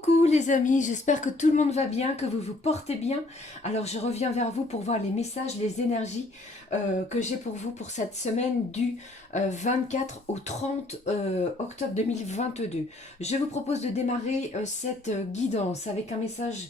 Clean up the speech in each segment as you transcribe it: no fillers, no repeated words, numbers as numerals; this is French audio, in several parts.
Coucou les amis, j'espère que tout le monde va bien, que vous vous portez bien. Alors je reviens vers vous pour voir les messages, les énergies que j'ai pour vous pour cette semaine du 24 au 30 octobre 2022. Je vous propose de démarrer cette guidance avec un message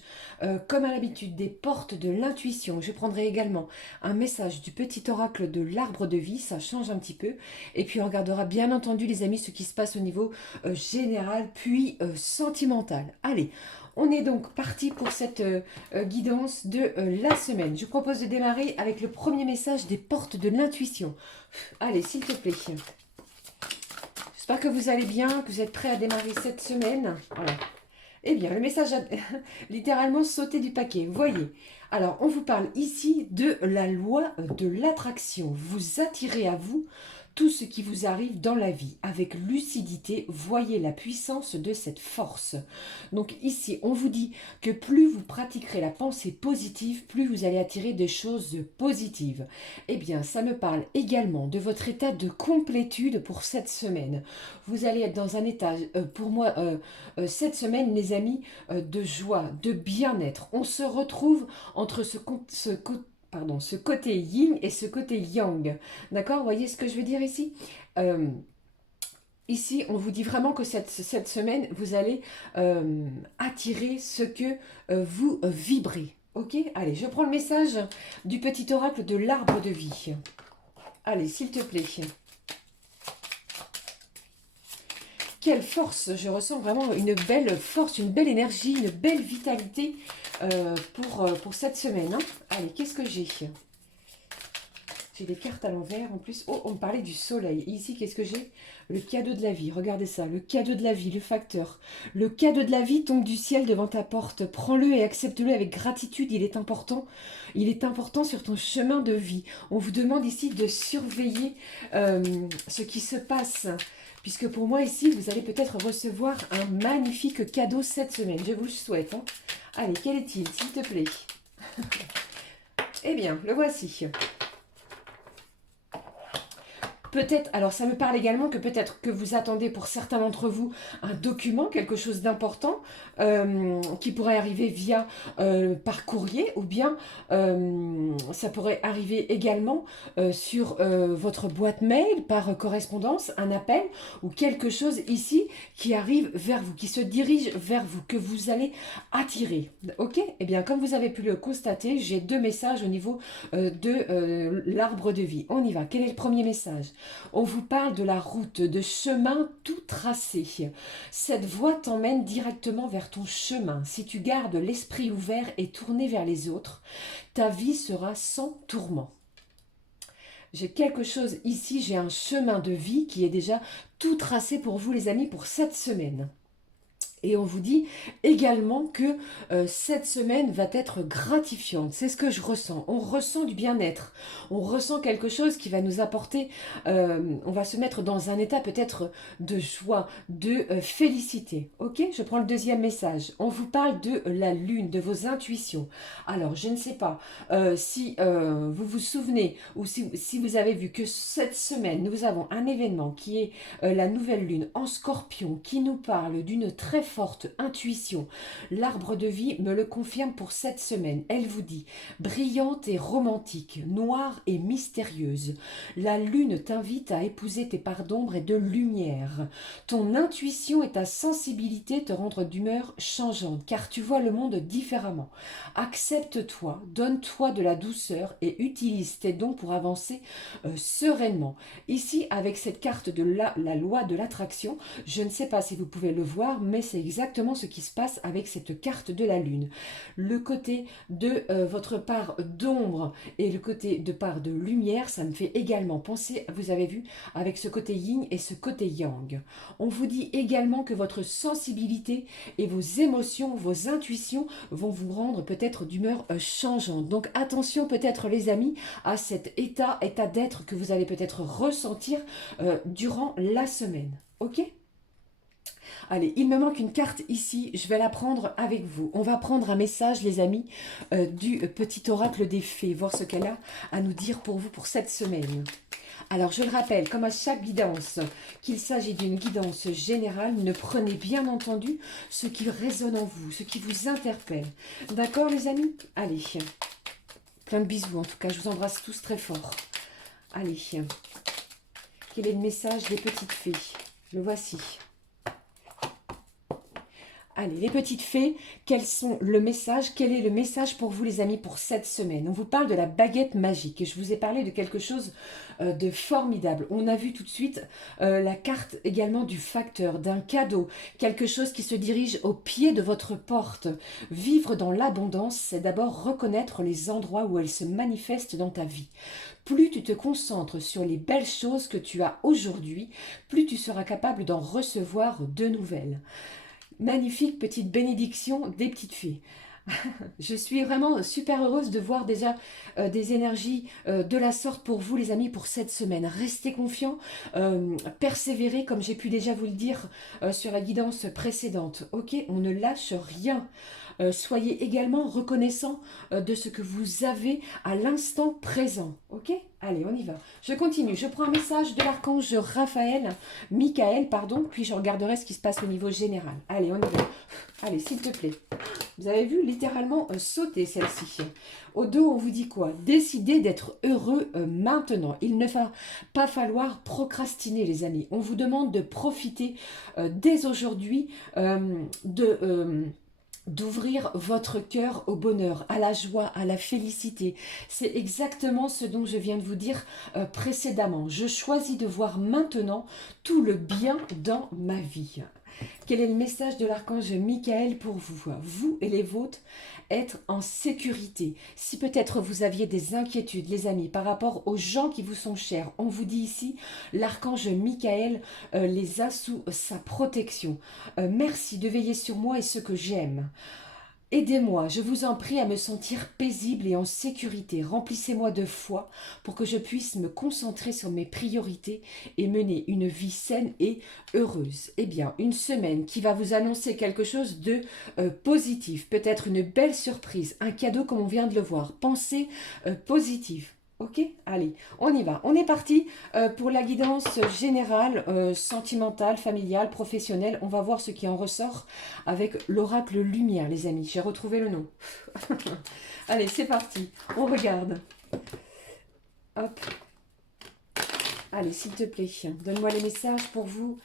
comme à l'habitude des portes de l'intuition. Je prendrai également un message du petit oracle de l'arbre de vie, ça change un petit peu. Et puis on regardera bien entendu les amis ce qui se passe au niveau général puis sentimental. Allez, on est donc parti pour cette guidance de la semaine. Je propose de démarrer avec le premier message des portes de l'intuition. Allez, s'il te plaît. J'espère que vous allez bien, que vous êtes prêts à démarrer cette semaine. Voilà. Eh bien, le message a littéralement sauté du paquet. Voyez. Alors, on vous parle ici de la loi de l'attraction. Vous attirez à vous tout ce qui vous arrive dans la vie. Avec lucidité, voyez la puissance de cette force. Donc ici, on vous dit que plus vous pratiquerez la pensée positive, plus vous allez attirer des choses positives. Eh bien, ça me parle également de votre état de complétude pour cette semaine. Vous allez être dans un état, pour moi, cette semaine, les amis, de joie, de bien-être. On se retrouve entre ce côté yin et ce côté yang. D'accord? Vous voyez ce que je veux dire ici? Ici, on vous dit vraiment que cette semaine, vous allez attirer ce que vous vibrez. Ok? Allez, je prends le message du petit oracle de l'arbre de vie. Allez, s'il te plaît. Quelle force! Je ressens vraiment une belle force, une belle énergie, une belle vitalité pour cette semaine. Hein. Allez, qu'est-ce que j'ai? J'ai des cartes à l'envers en plus. Oh, on me parlait du soleil. Et ici, qu'est-ce que j'ai? Le cadeau de la vie. Regardez ça. Le cadeau de la vie, le facteur. Le cadeau de la vie tombe du ciel devant ta porte. Prends-le et accepte-le avec gratitude. Il est important. Il est important sur ton chemin de vie. On vous demande ici de surveiller ce qui se passe. Puisque pour moi, ici, vous allez peut-être recevoir un magnifique cadeau cette semaine. Je vous le souhaite. Hein. Allez, quel est-il, s'il te plaît? Eh bien, le voici. Peut-être, alors ça me parle également que peut-être que vous attendez pour certains d'entre vous un document, quelque chose d'important qui pourrait arriver via par courrier ou bien ça pourrait arriver également sur votre boîte mail par correspondance, un appel ou quelque chose ici qui arrive vers vous, qui se dirige vers vous, que vous allez attirer. Ok? Eh bien, comme vous avez pu le constater, j'ai deux messages au niveau de l'arbre de vie. On y va. Quel est le premier message? On vous parle de la route, de chemin tout tracé. Cette voie t'emmène directement vers ton chemin. Si tu gardes l'esprit ouvert et tourné vers les autres, ta vie sera sans tourment. J'ai quelque chose ici, j'ai un chemin de vie qui est déjà tout tracé pour vous les amis pour cette semaine. Et on vous dit également que cette semaine va être gratifiante. C'est ce que je ressens. On ressent du bien-être. On ressent quelque chose qui va nous apporter... on va se mettre dans un état peut-être de joie, de félicité. Ok? Je prends le deuxième message. On vous parle de la lune, de vos intuitions. Alors, je ne sais pas si vous vous souvenez ou si vous avez vu que cette semaine, nous avons un événement qui est la nouvelle lune en scorpion qui nous parle d'une très forte intuition. L'arbre de vie me le confirme pour cette semaine. Elle vous dit brillante et romantique, noire et mystérieuse. La lune t'invite à épouser tes parts d'ombre et de lumière. Ton intuition et ta sensibilité te rendent d'humeur changeante car tu vois le monde différemment. Accepte-toi, donne-toi de la douceur et utilise tes dons pour avancer sereinement. Ici, avec cette carte de la loi de l'attraction, je ne sais pas si vous pouvez le voir, mais c'est exactement ce qui se passe avec cette carte de la lune. Le côté de votre part d'ombre et le côté de part de lumière, ça me fait également penser, vous avez vu, avec ce côté yin et ce côté yang. On vous dit également que votre sensibilité et vos émotions, vos intuitions vont vous rendre peut-être d'humeur changeante. Donc attention peut-être les amis à cet état d'être que vous allez peut-être ressentir durant la semaine. Ok? Allez, il me manque une carte ici, je vais la prendre avec vous. On va prendre un message, les amis, du petit oracle des fées, voir ce qu'elle a à nous dire pour vous pour cette semaine. Alors, je le rappelle, comme à chaque guidance, qu'il s'agit d'une guidance générale, ne prenez bien entendu ce qui résonne en vous, ce qui vous interpelle. D'accord, les amis? Allez, plein de bisous en tout cas, je vous embrasse tous très fort. Allez, quel est le message des petites fées? Le voici. Allez, les petites fées, quels sont le message? Quel est le message pour vous, les amis, pour cette semaine? On vous parle de la baguette magique et je vous ai parlé de quelque chose de formidable. On a vu tout de suite la carte également du facteur, d'un cadeau, quelque chose qui se dirige au pied de votre porte. Vivre dans l'abondance, c'est d'abord reconnaître les endroits où elle se manifeste dans ta vie. Plus tu te concentres sur les belles choses que tu as aujourd'hui, plus tu seras capable d'en recevoir de nouvelles. Magnifique petite bénédiction des petites fées. Je suis vraiment super heureuse de voir déjà des énergies de la sorte pour vous, les amis, pour cette semaine. Restez confiants, persévérez comme j'ai pu déjà vous le dire sur la guidance précédente. Ok, on ne lâche rien. Soyez également reconnaissants de ce que vous avez à l'instant présent. Ok, allez, on y va. Je continue. Je prends un message de l'archange Michael, pardon, puis je regarderai ce qui se passe au niveau général. Allez, on y va. Allez, s'il te plaît. Vous avez vu littéralement sauter celle-ci. Au dos, on vous dit quoi? Décidez d'être heureux maintenant. Il ne va pas falloir procrastiner, les amis. On vous demande de profiter dès aujourd'hui d'ouvrir votre cœur au bonheur, à la joie, à la félicité. C'est exactement ce dont je viens de vous dire précédemment. Je choisis de voir maintenant tout le bien dans ma vie. Quel est le message de l'archange Michael pour vous? Vous et les vôtres, être en sécurité. Si peut-être vous aviez des inquiétudes, les amis, par rapport aux gens qui vous sont chers, on vous dit ici, l'archange Michael les a sous sa protection. Merci de veiller sur moi et ce que j'aime. Aidez-moi, je vous en prie, à me sentir paisible et en sécurité. Remplissez-moi de foi pour que je puisse me concentrer sur mes priorités et mener une vie saine et heureuse. Eh bien, une semaine qui va vous annoncer quelque chose de positif, peut-être une belle surprise, un cadeau comme on vient de le voir. Pensez positive. Ok, allez, on y va. On est parti pour la guidance générale, sentimentale, familiale, professionnelle. On va voir ce qui en ressort avec l'oracle lumière, les amis. J'ai retrouvé le nom. Allez, c'est parti. On regarde. Hop. Allez, s'il te plaît, donne-moi les messages pour vous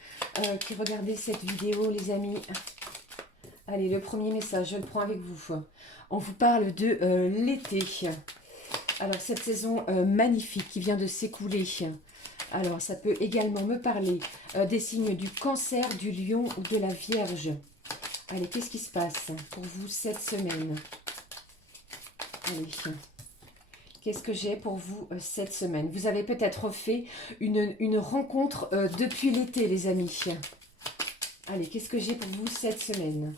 qui regardez cette vidéo, les amis. Allez, le premier message, je le prends avec vous. On vous parle de l'été. Alors, cette saison magnifique qui vient de s'écouler. Alors, ça peut également me parler des signes du cancer, du lion ou de la vierge. Allez, qu'est-ce qui se passe pour vous cette semaine? Allez, qu'est-ce que j'ai pour vous cette semaine? Vous avez peut-être fait une rencontre depuis l'été, les amis. Allez, qu'est-ce que j'ai pour vous cette semaine?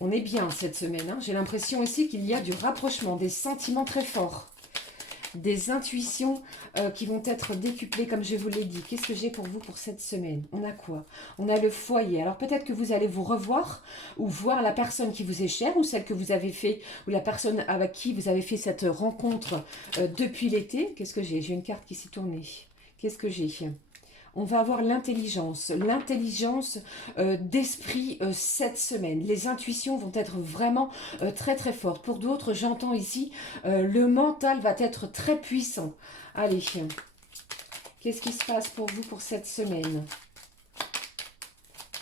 On est bien cette semaine, hein. J'ai l'impression aussi qu'il y a du rapprochement, des sentiments très forts, des intuitions qui vont être décuplées comme je vous l'ai dit. Qu'est-ce que j'ai pour vous pour cette semaine? On a quoi? On a le foyer. Alors peut-être que vous allez vous revoir ou voir la personne qui vous est chère ou celle que vous avez fait ou la personne avec qui vous avez fait cette rencontre depuis l'été. Qu'est-ce que j'ai? J'ai une carte qui s'est tournée. Qu'est-ce que j'ai? On va avoir l'intelligence d'esprit cette semaine. Les intuitions vont être vraiment très très fortes. Pour d'autres, j'entends ici, le mental va être très puissant. Allez, qu'est-ce qui se passe pour vous pour cette semaine?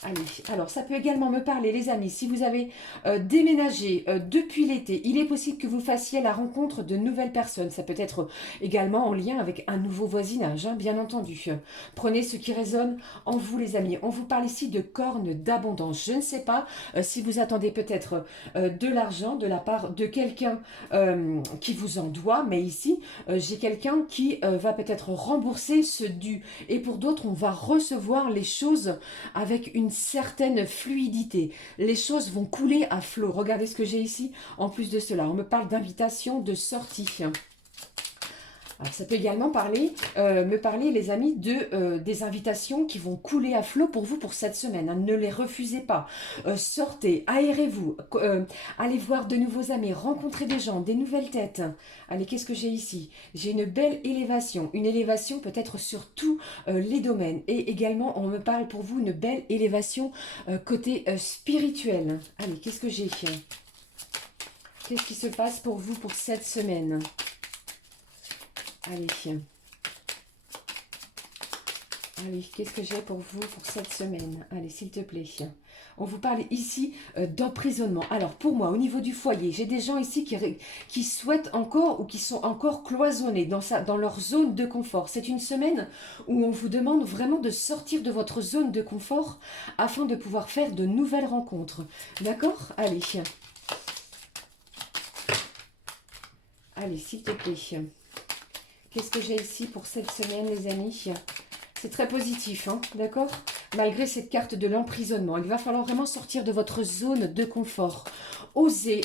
Allez, alors ça peut également me parler, les amis, si vous avez déménagé depuis l'été, il est possible que vous fassiez la rencontre de nouvelles personnes. Ça peut être également en lien avec un nouveau voisinage, hein, bien entendu. Prenez ce qui résonne en vous, les amis. On vous parle ici de cornes d'abondance. Je ne sais pas si vous attendez peut-être de l'argent de la part de quelqu'un qui vous en doit, mais ici, j'ai quelqu'un qui va peut-être rembourser ce dû. Et pour d'autres, on va recevoir les choses avec une certaine fluidité. Les choses vont couler à flot. Regardez ce que j'ai ici. En plus de cela, on me parle d'invitation, de sortie. Alors, ça peut également me parler, les amis, des invitations qui vont couler à flot pour vous pour cette semaine, hein. Ne les refusez pas. Sortez, aérez-vous, allez voir de nouveaux amis, rencontrez des gens, des nouvelles têtes. Allez, qu'est-ce que j'ai ici? J'ai une élévation peut-être sur tous les domaines. Et également, on me parle pour vous une belle élévation côté spirituel. Allez, qu'est-ce que j'ai? Qu'est-ce qui se passe pour vous pour cette semaine? Allez. Allez, qu'est-ce que j'ai pour vous pour cette semaine? Allez, s'il te plaît. On vous parle ici d'emprisonnement. Alors, pour moi, au niveau du foyer, j'ai des gens ici qui souhaitent encore ou qui sont encore cloisonnés dans leur zone de confort. C'est une semaine où on vous demande vraiment de sortir de votre zone de confort afin de pouvoir faire de nouvelles rencontres. D'accord? Allez. Allez, s'il te plaît. Qu'est-ce que j'ai ici pour cette semaine, les amis? C'est très positif, hein, d'accord? Malgré cette carte de l'emprisonnement, il va falloir vraiment sortir de votre zone de confort. Osez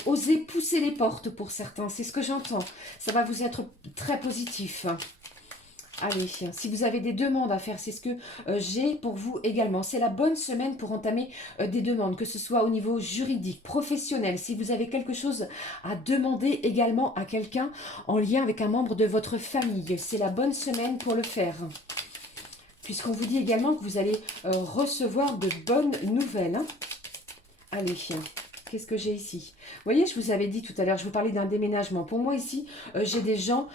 pousser les portes pour certains, c'est ce que j'entends. Ça va vous être très positif. Allez, si vous avez des demandes à faire, c'est ce que j'ai pour vous également. C'est la bonne semaine pour entamer des demandes, que ce soit au niveau juridique, professionnel. Si vous avez quelque chose à demander également à quelqu'un en lien avec un membre de votre famille, c'est la bonne semaine pour le faire. Puisqu'on vous dit également que vous allez recevoir de bonnes nouvelles, hein. Allez, qu'est-ce que j'ai ici? Vous voyez, je vous avais dit tout à l'heure, je vous parlais d'un déménagement. Pour moi ici, j'ai des gens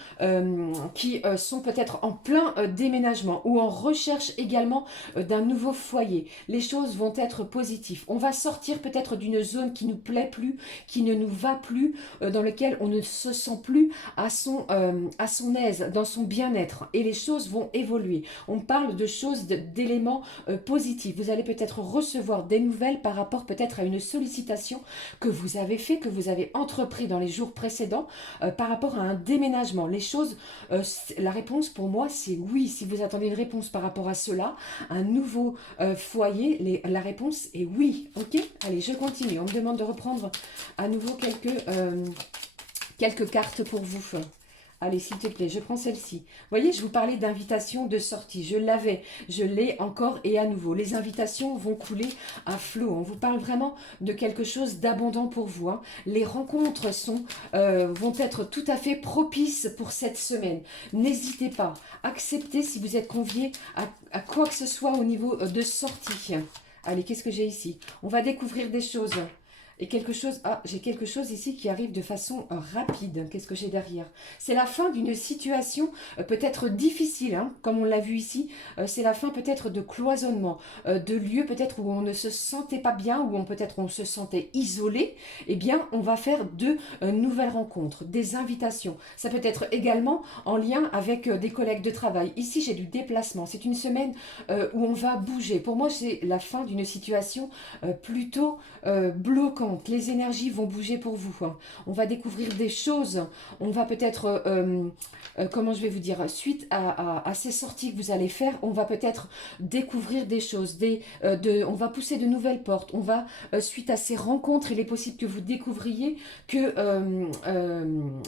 qui sont peut-être en plein déménagement ou en recherche également d'un nouveau foyer. Les choses vont être positives. On va sortir peut-être d'une zone qui ne nous plaît plus, qui ne nous va plus, dans laquelle on ne se sent plus à son aise, dans son bien-être. Et les choses vont évoluer. On parle de choses, d'éléments positifs. Vous allez peut-être recevoir des nouvelles par rapport peut-être à une sollicitation que vous avez fait, que vous avez entrepris dans les jours précédents par rapport à un déménagement. Les choses, la réponse pour moi c'est oui. Si vous attendez une réponse par rapport à cela, un nouveau foyer, la réponse est oui. Ok? Allez, je continue. On me demande de reprendre à nouveau quelques cartes pour vous. Allez, s'il te plaît, je prends celle-ci. Vous voyez, je vous parlais d'invitation de sortie. Je l'ai encore et à nouveau. Les invitations vont couler à flot. On vous parle vraiment de quelque chose d'abondant pour vous, hein. Les rencontres vont être tout à fait propices pour cette semaine. N'hésitez pas. Acceptez si vous êtes convié à quoi que ce soit au niveau de sortie. Allez, qu'est-ce que j'ai ici? On va découvrir des choses. Et j'ai quelque chose ici qui arrive de façon rapide. Qu'est-ce que j'ai derrière? C'est la fin d'une situation peut-être difficile, hein, comme on l'a vu ici. C'est la fin peut-être de cloisonnement, de lieux peut-être où on ne se sentait pas bien, où peut-être on se sentait isolé. Eh bien, on va faire de nouvelles rencontres, des invitations. Ça peut être également en lien avec des collègues de travail. Ici, j'ai du déplacement. C'est une semaine où on va bouger. Pour moi, c'est la fin d'une situation plutôt bloquante. Les énergies vont bouger pour vous, hein. On va découvrir des choses. On va peut-être, comment je vais vous dire, suite à ces sorties que vous allez faire, on va peut-être découvrir des choses. On va pousser de nouvelles portes. On va, suite à ces rencontres, il est possible que vous découvriez que,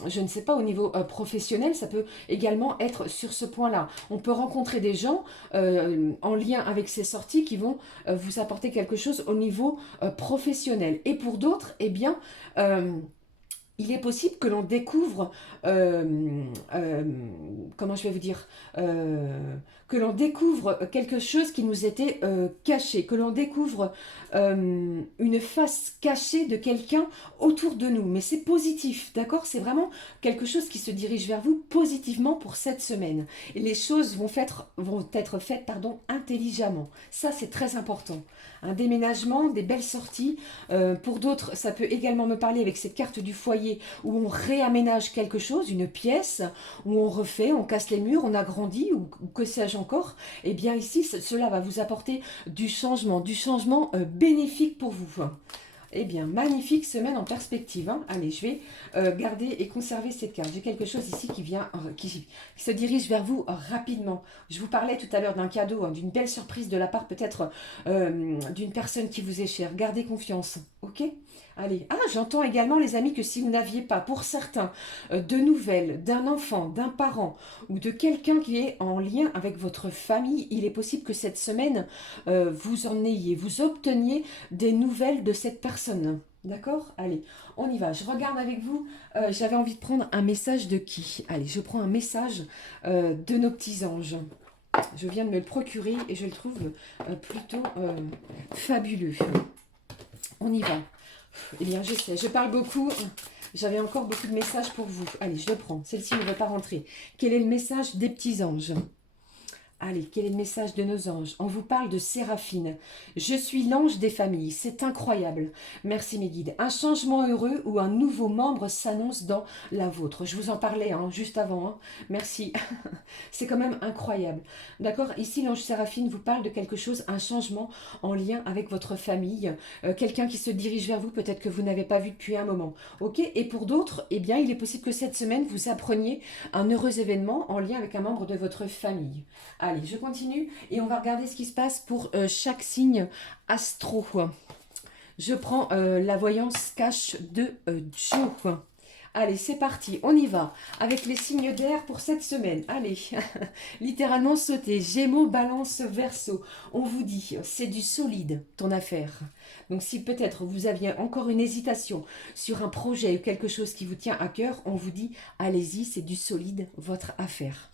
je ne sais pas, au niveau professionnel, ça peut également être sur ce point-là. On peut rencontrer des gens en lien avec ces sorties qui vont vous apporter quelque chose au niveau professionnel. Et pour d'autres, eh bien, il est possible que l'on découvre, comment je vais vous dire, que l'on découvre quelque chose qui nous était caché, que l'on découvre une face cachée de quelqu'un autour de nous. Mais c'est positif, d'accord? C'est vraiment quelque chose qui se dirige vers vous positivement pour cette semaine. Et les choses vont être faites, intelligemment. Ça, c'est très important. Un déménagement, des belles sorties. Pour d'autres, ça peut également me parler avec cette carte du foyer où on réaménage quelque chose, une pièce, où on refait, on casse les murs, on agrandit, ou que sais-je encore. Eh bien ici, cela va vous apporter du changement bénéfique pour vous. Eh bien, magnifique semaine en perspective, hein. Allez, je vais garder et conserver cette carte. J'ai quelque chose ici qui vient, qui se dirige vers vous rapidement. Je vous parlais tout à l'heure d'un cadeau, hein, d'une belle surprise de la part peut-être d'une personne qui vous est chère. Gardez confiance, ok? Allez, ah, j'entends également les amis que si vous n'aviez pas, pour certains, de nouvelles d'un enfant, d'un parent ou de quelqu'un qui est en lien avec votre famille, il est possible que cette semaine, vous en ayez, vous obteniez des nouvelles de cette personne. D'accord? Allez, on y va. Je regarde avec vous. J'avais envie de prendre un message de qui? Allez, je prends un message de nos petits anges. Je viens de me le procurer et je le trouve plutôt fabuleux. On y va. Eh bien, je sais, je parle beaucoup. J'avais encore beaucoup de messages pour vous. Allez, je le prends. Celle-ci ne veut pas rentrer. Quel est le message des petits anges? Allez, quel est le message de nos anges? On vous parle de Séraphine. Je suis l'ange des familles. C'est incroyable. Merci mes guides. Un changement heureux ou un nouveau membre s'annonce dans la vôtre. Je vous en parlais hein, juste avant. Hein. Merci. C'est quand même incroyable. D'accord? Ici, l'ange Séraphine vous parle de quelque chose, un changement en lien avec votre famille. Quelqu'un qui se dirige vers vous, peut-être que vous n'avez pas vu depuis un moment. Ok? Et pour d'autres, eh bien, il est possible que cette semaine, vous appreniez un heureux événement en lien avec un membre de votre famille. Allez, je continue et on va regarder ce qui se passe pour chaque signe astro. Je prends la voyance cache de Joe. Allez, c'est parti, on y va. Avec les signes d'air pour cette semaine. Allez, littéralement sauter. Gémeaux, balance, verseau. On vous dit, c'est du solide, ton affaire. Donc si peut-être vous aviez encore une hésitation sur un projet ou quelque chose qui vous tient à cœur, on vous dit, allez-y, c'est du solide, votre affaire.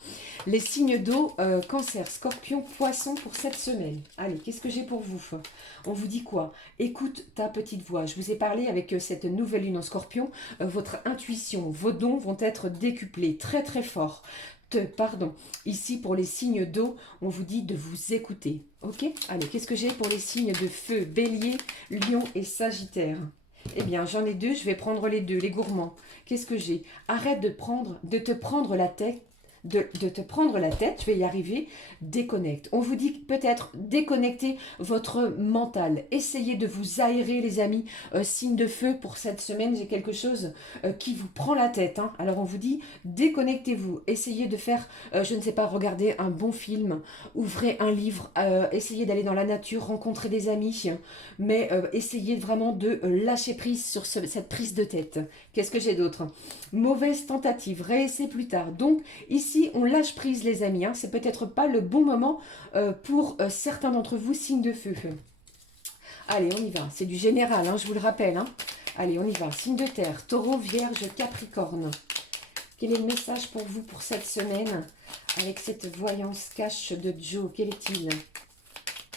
Les signes d'eau, cancer, scorpion, poisson pour cette semaine. Allez, qu'est-ce que j'ai pour vous? On vous dit quoi? Écoute ta petite voix. Je vous ai parlé avec cette nouvelle lune en scorpion, votre intuition, vos dons vont être décuplés, très très fort. Pardon. Ici, pour les signes d'eau, on vous dit de vous écouter. Ok? Allez, qu'est-ce que j'ai pour les signes de feu? Bélier, lion et sagittaire. Eh bien, j'en ai deux, je vais prendre les deux, les gourmands. Qu'est-ce que j'ai? Arrête de te prendre la tête. De te prendre la tête, je vais y arriver, déconnecte. On vous dit peut-être déconnecter votre mental. Essayez de vous aérer les amis. Signe de feu pour cette semaine, j'ai quelque chose qui vous prend la tête. Hein. Alors on vous dit déconnectez-vous. Essayez de faire, je ne sais pas, regarder un bon film, ouvrez un livre, essayez d'aller dans la nature, rencontrer des amis. Mais essayez vraiment de lâcher prise sur cette prise de tête. Qu'est-ce que j'ai d'autre? Mauvaise tentative, réessai plus tard. Donc ici, on lâche prise les amis. Hein. C'est peut-être pas le bon moment pour certains d'entre vous, signe de feu. Allez, on y va. C'est du général, hein, je vous le rappelle. Hein. Allez, on y va. Signe de terre, taureau, vierge, capricorne. Quel est le message pour vous pour cette semaine avec cette voyance cache de Joe? Quel est-il?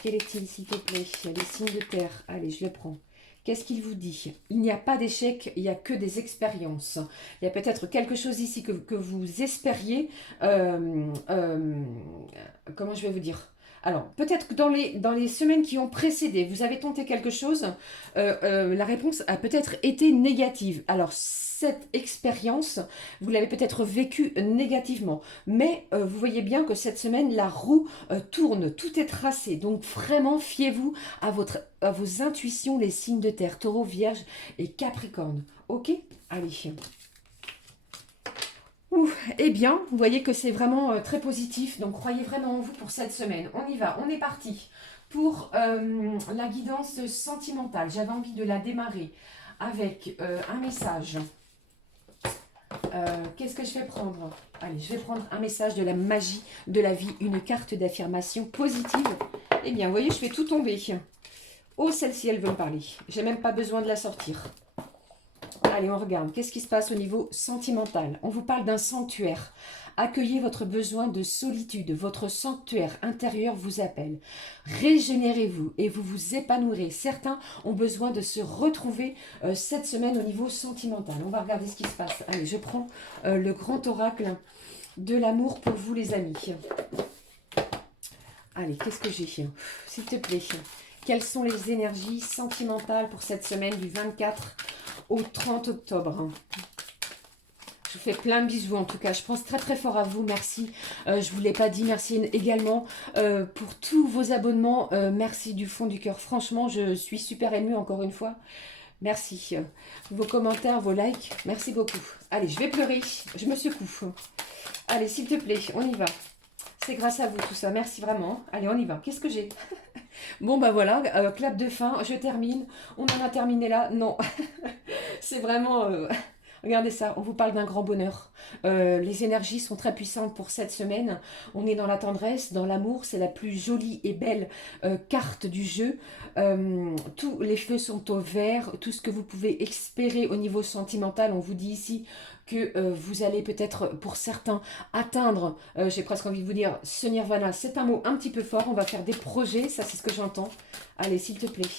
Quel est-il, s'il te plaît? Les signes de terre. Allez, je le prends. Qu'est-ce qu'il vous dit? Il n'y a pas d'échec, il n'y a que des expériences. Il y a peut-être quelque chose ici que vous espériez. Comment je vais vous dire? Alors, peut-être que dans les semaines qui ont précédé, vous avez tenté quelque chose, la réponse a peut-être été négative. Alors, cette expérience, vous l'avez peut-être vécue négativement. Mais vous voyez bien que cette semaine, la roue tourne, tout est tracé. Donc, vraiment, fiez-vous à vos intuitions, les signes de terre, taureau, vierge et capricorne. Ok? Allez. Eh bien, vous voyez que c'est vraiment très positif, donc croyez vraiment en vous pour cette semaine. On y va, on est parti pour la guidance sentimentale. J'avais envie de la démarrer avec un message. Qu'est-ce que je vais prendre? Allez, je vais prendre un message de la magie de la vie, une carte d'affirmation positive. Eh bien, vous voyez, je fais tout tomber. Oh, celle-ci, elle veut me parler. J'ai même pas besoin de la sortir. Allez, on regarde. Qu'est-ce qui se passe au niveau sentimental? On vous parle d'un sanctuaire. Accueillez votre besoin de solitude. Votre sanctuaire intérieur vous appelle. Régénérez-vous et vous vous épanouirez. Certains ont besoin de se retrouver cette semaine au niveau sentimental. On va regarder ce qui se passe. Allez, je prends le grand oracle de l'amour pour vous, les amis. Allez, qu'est-ce que j'ai? S'il te plaît. Quelles sont les énergies sentimentales pour cette semaine du 24 au 30 octobre? Je vous fais plein de bisous en tout cas. Je pense très très fort à vous. Merci. Je ne vous l'ai pas dit. Merci également pour tous vos abonnements. Merci du fond du cœur. Franchement, je suis super émue encore une fois. Merci. Vos commentaires, vos likes, merci beaucoup. Allez, je vais pleurer, je me secoue. Allez, s'il te plaît, on y va. C'est grâce à vous tout ça, merci vraiment. Allez, on y va. Qu'est-ce que j'ai? Bon, bah voilà, clap de fin, je termine. On en a terminé là? Non. C'est vraiment... regardez ça, on vous parle d'un grand bonheur. Les énergies sont très puissantes pour cette semaine. On est dans la tendresse, dans l'amour. C'est la plus jolie et belle carte du jeu. Tous les feux sont au vert. Tout ce que vous pouvez espérer au niveau sentimental, on vous dit ici que vous allez peut-être, pour certains, atteindre, j'ai presque envie de vous dire, ce nirvana. C'est un mot un petit peu fort. On va faire des projets, ça c'est ce que j'entends. Allez, s'il te plaît.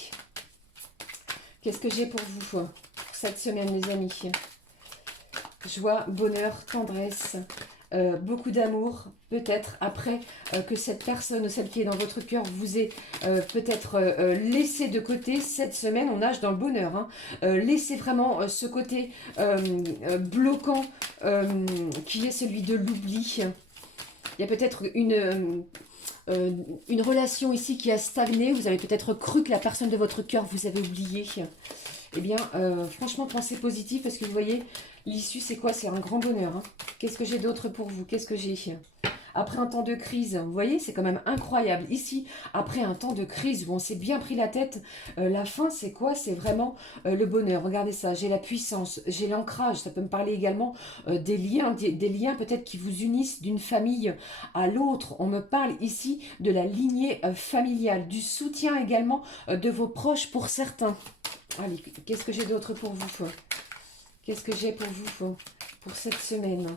Qu'est-ce que j'ai pour vous pour cette semaine, les amis? Joie, bonheur, tendresse, beaucoup d'amour, peut-être après que cette personne, celle qui est dans votre cœur, vous ait peut-être laissé de côté. Cette semaine, on nage dans le bonheur. Hein. Laissez vraiment ce côté bloquant qui est celui de l'oubli. Il y a peut-être une relation ici qui a stagné. Vous avez peut-être cru que la personne de votre cœur vous avait oublié. Eh bien, franchement, pensez positif parce que vous voyez, l'issue, c'est quoi? C'est un grand bonheur. Hein. Qu'est-ce que j'ai d'autre pour vous? Qu'est-ce que j'ai? Après un temps de crise, vous voyez, c'est quand même incroyable. Ici, après un temps de crise où on s'est bien pris la tête, la fin, c'est quoi? C'est vraiment le bonheur. Regardez ça, j'ai la puissance, j'ai l'ancrage. Ça peut me parler également des liens, des liens peut-être qui vous unissent d'une famille à l'autre. On me parle ici de la lignée familiale, du soutien également de vos proches pour certains. Allez, qu'est-ce que j'ai d'autre pour vous? Qu'est-ce que j'ai pour vous pour cette semaine?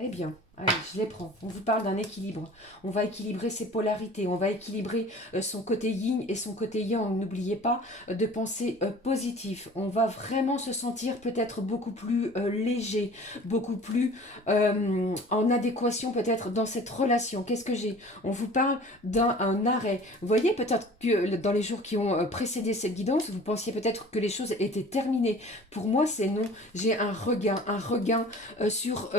Eh bien, allez, je les prends. On vous parle d'un équilibre. On va équilibrer ses polarités. On va équilibrer son côté yin et son côté yang. N'oubliez pas de penser positif. On va vraiment se sentir peut-être beaucoup plus léger, beaucoup plus en adéquation peut-être dans cette relation. Qu'est-ce que j'ai? On vous parle d'un arrêt. Vous voyez peut-être que dans les jours qui ont précédé cette guidance, vous pensiez peut-être que les choses étaient terminées. Pour moi, c'est non. J'ai un regain sur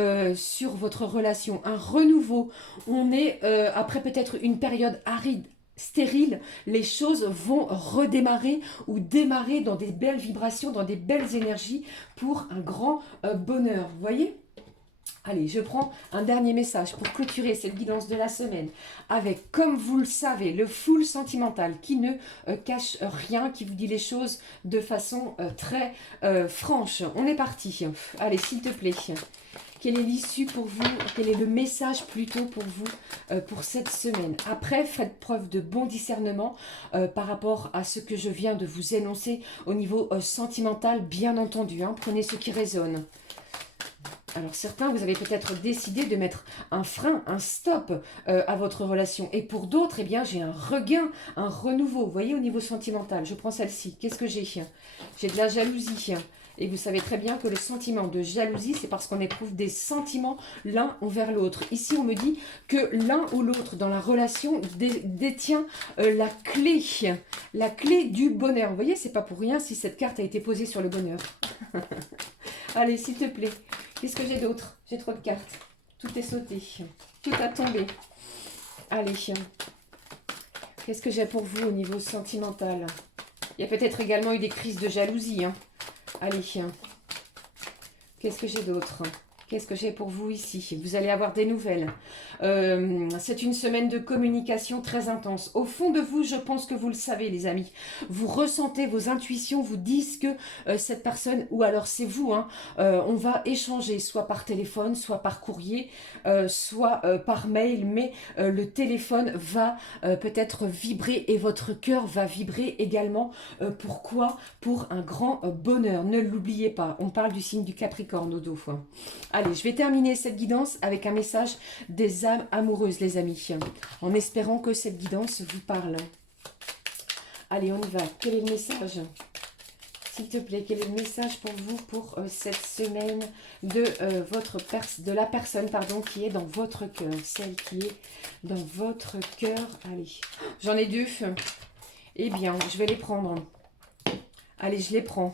votre relation, un renouveau. On est, après peut-être une période aride, stérile, les choses vont redémarrer ou démarrer dans des belles vibrations, dans des belles énergies pour un grand bonheur. Vous voyez ? Allez, je prends un dernier message pour clôturer cette guidance de la semaine avec, comme vous le savez, le full sentimental qui ne cache rien, qui vous dit les choses de façon très franche. On est parti. Allez, s'il te plaît. Quelle est l'issue pour vous? Quel est le message plutôt pour vous pour cette semaine? Après, faites preuve de bon discernement par rapport à ce que je viens de vous énoncer au niveau sentimental, bien entendu. Hein, prenez ce qui résonne. Alors certains, vous avez peut-être décidé de mettre un frein, un stop à votre relation. Et pour d'autres, eh bien, j'ai un regain, un renouveau. Vous voyez, au niveau sentimental, je prends celle-ci. Qu'est-ce que j'ai? J'ai de la jalousie. Et vous savez très bien que le sentiment de jalousie, c'est parce qu'on éprouve des sentiments l'un envers l'autre. Ici, on me dit que l'un ou l'autre dans la relation détient la clé du bonheur. Vous voyez, c'est pas pour rien si cette carte a été posée sur le bonheur. Allez, s'il te plaît. Qu'est-ce que j'ai d'autre? J'ai trop de cartes. Tout est sauté. Tout a tombé. Allez. Qu'est-ce que j'ai pour vous au niveau sentimental? Il y a peut-être également eu des crises de jalousie. Hein. Allez. Qu'est-ce que j'ai d'autre? Qu'est-ce que j'ai pour vous ici? Vous allez avoir des nouvelles. C'est une semaine de communication très intense. Au fond de vous, je pense que vous le savez, les amis. Vous ressentez, vos intuitions vous disent que cette personne, ou alors c'est vous, hein, on va échanger, soit par téléphone, soit par courrier, soit par mail, mais le téléphone va peut-être vibrer et votre cœur va vibrer également. Pourquoi? Pour un grand bonheur. Ne l'oubliez pas. On parle du signe du Capricorne au dos. Allez, je vais terminer cette guidance avec un message des âmes amoureuses, les amis, en espérant que cette guidance vous parle. Allez, on y va. Quel est le message? S'il te plaît, quel est le message pour vous pour cette semaine de, de la personne qui est dans votre cœur, celle qui est dans votre cœur? Allez, j'en ai deux. Eh bien, je vais les prendre. Allez, je les prends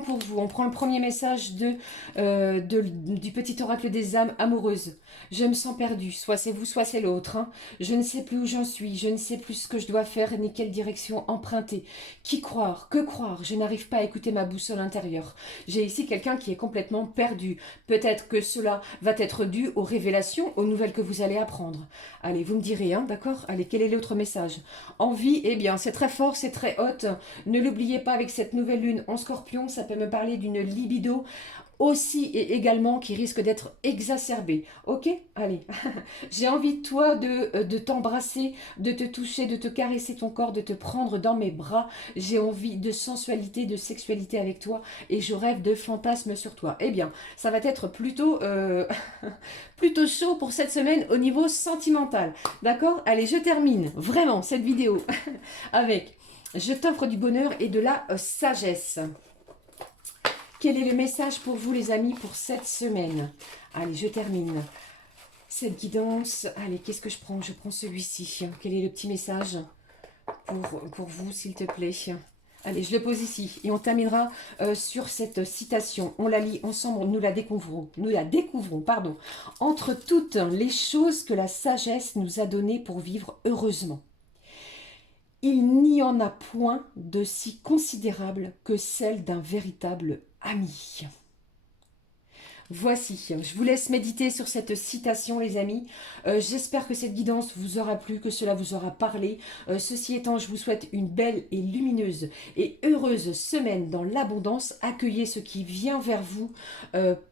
pour vous. On prend le premier message du petit oracle des âmes amoureuses. Je me sens perdue, soit c'est vous, soit c'est l'autre, hein. Je ne sais plus où j'en suis, je ne sais plus ce que je dois faire ni quelle direction emprunter. Qui croire, que croire, je n'arrive pas à écouter ma boussole intérieure. J'ai ici quelqu'un qui est complètement perdu. Peut-être que cela va être dû aux révélations, aux nouvelles que vous allez apprendre. Allez, vous me direz, hein, d'accord? Allez, quel est l'autre message? Envie, eh bien, c'est très fort, c'est très haute. Ne l'oubliez pas, avec cette nouvelle lune en scorpion, ça peut me parler d'une libido aussi et également qui risque d'être exacerbée. Ok? Allez, j'ai envie de toi de t'embrasser, de te toucher, de te caresser ton corps, de te prendre dans mes bras. J'ai envie de sensualité, de sexualité avec toi et je rêve de fantasmes sur toi. Eh bien, ça va être plutôt, plutôt chaud pour cette semaine au niveau sentimental. D'accord? Allez, je termine vraiment cette vidéo avec je t'offre du bonheur et de la sagesse. Quel est le message pour vous les amis pour cette semaine? Allez, je termine cette guidance. Allez, qu'est-ce que je prends? Je prends celui-ci. Quel est le petit message pour vous s'il te plaît? Allez, je le pose ici et on terminera sur cette citation. On la lit ensemble, nous la découvrons, pardon. Entre toutes les choses que la sagesse nous a données pour vivre heureusement, il n'y en a point de si considérable que celle d'un véritable ami. Voici, je vous laisse méditer sur cette citation les amis. J'espère que cette guidance vous aura plu, que cela vous aura parlé. Ceci étant, je vous souhaite une belle et lumineuse et heureuse semaine dans l'abondance. Accueillez ce qui vient vers vous.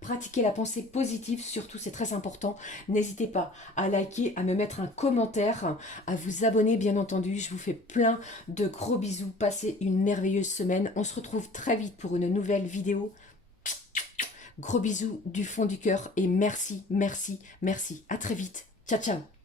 Pratiquez la pensée positive, surtout c'est très important. N'hésitez pas à liker, à me mettre un commentaire, à vous abonner bien entendu. Je vous fais plein de gros bisous. Passez une merveilleuse semaine. On se retrouve très vite pour une nouvelle vidéo. Gros bisous du fond du cœur et merci, merci, merci. À très vite. Ciao, ciao.